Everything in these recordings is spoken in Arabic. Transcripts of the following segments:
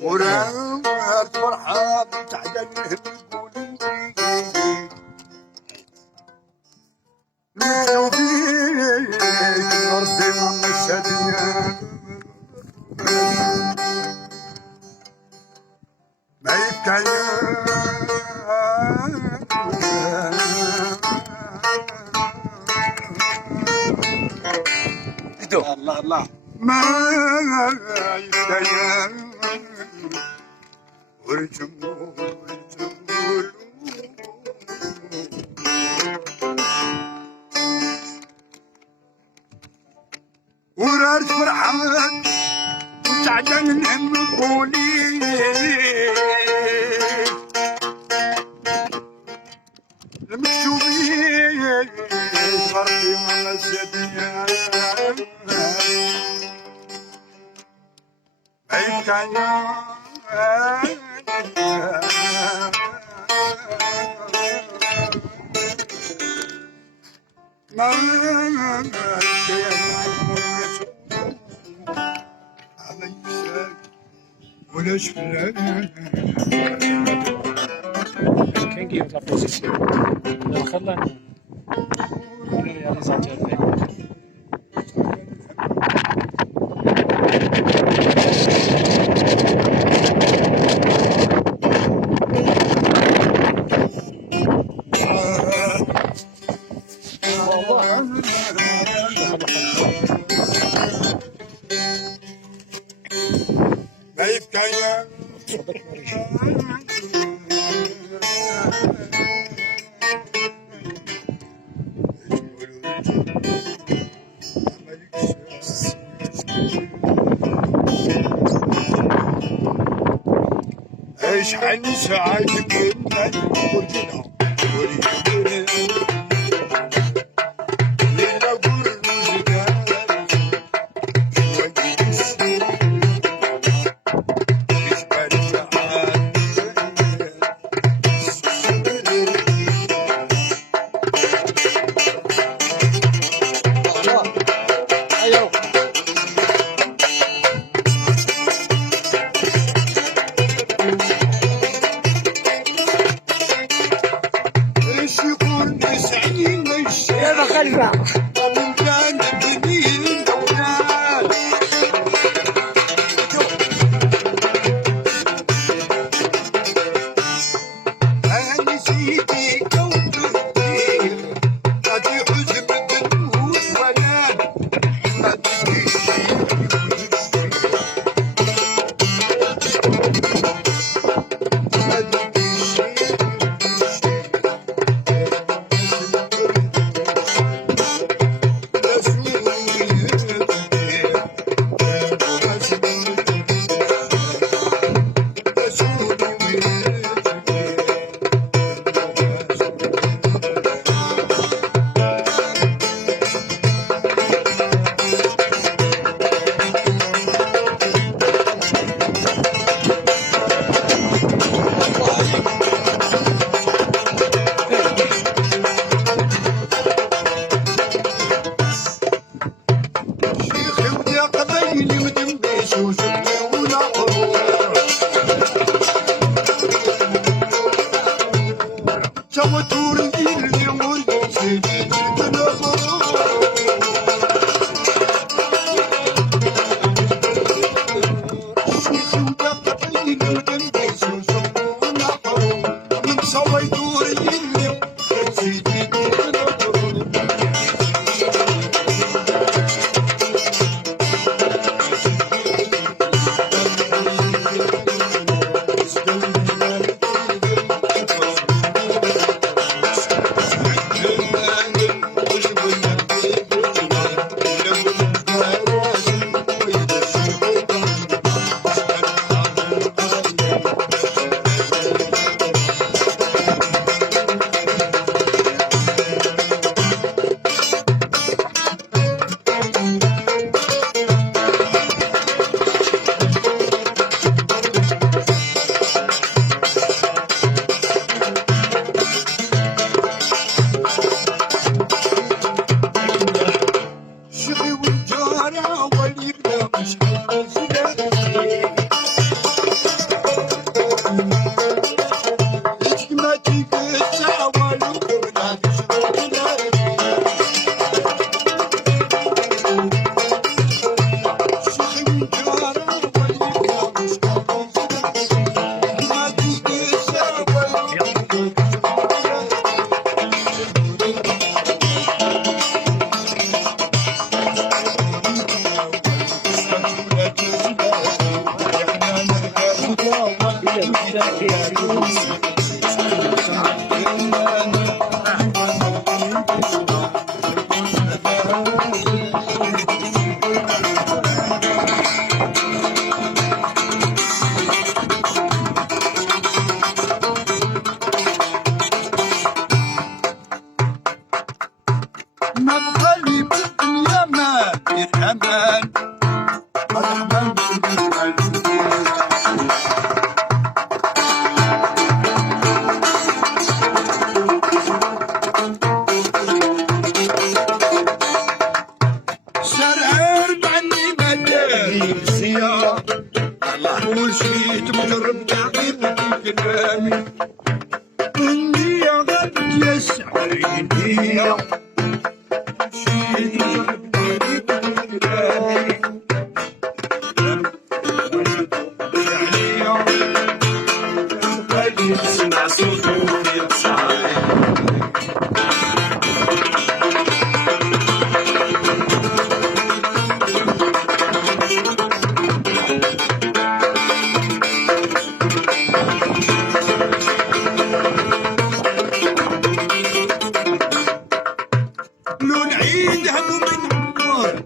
ورا الفرحة تعدل يقولي نشوفيك ربي ما مسدني ما يبكي الله الله ما يبكي والجمهور وراد فرحان وتعدل نقولي المكتوبين فرقي ما مسدني ما يبكي ولا شفنا كان جيب لا بوزيسيون خلنا رياليزاتور ما يبكي ايش حنساعدك انت ورجنا ولي بلا مش حنسلك حكمتك الساوى لولا تشغلك شيخ جارة ولي بلا مش حنسلك حكمتك الساوى لولا مبخلي بالدنيا ما يتأمل الرحمن سرعر عني مداري سيارة وشيت مجرب تعقيب كلامي عندي غد يسعر يديا شيت مجرب تعقيب كلامي اسمع صوتي يتصاعد لون عيد هم من عمار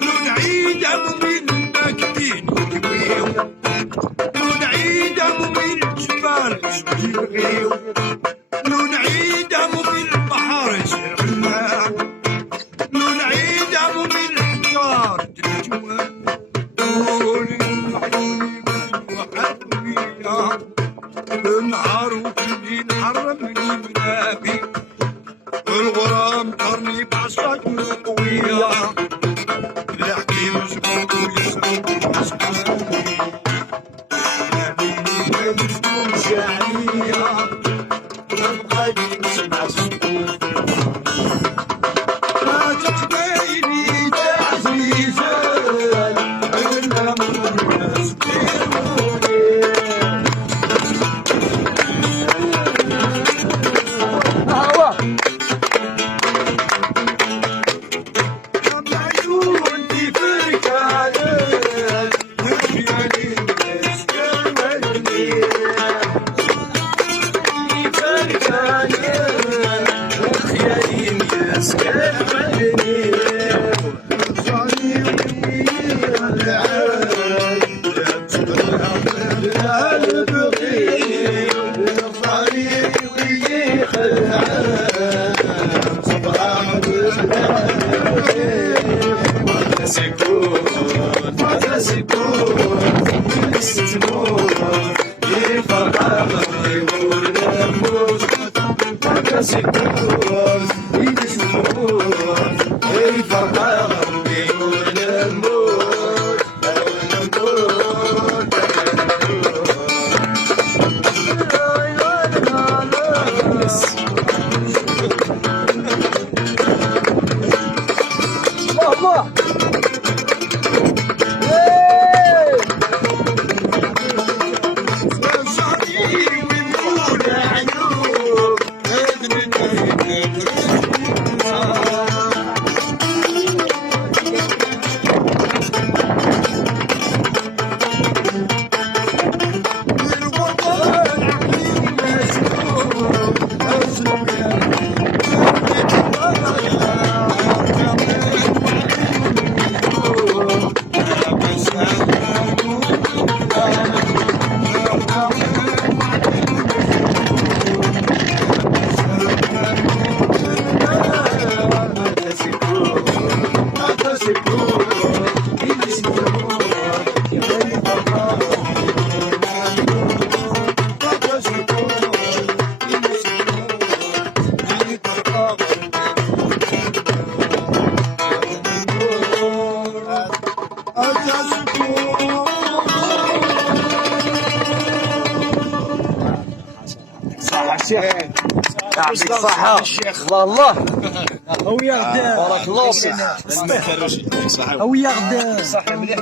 لون عيد هم من مكتين كبير لون عيد هم من جبال كبير لون عيد هم من البحر الماء لون عيد هم من الحجار الجوال لون عيوني وحبيبي النهار وكلي حرمني منابي الغرام قرني بعصاك قوية الحكيم زبوط ويسرق ويسقاني يعني شعرية تبقى تسمع صوتي لا تقبيني تعزيزة إلا من الناس صح الشيخ يعطيك الصحة الله الله هويا غدا بارك الله فيك هويا غدا صح مليح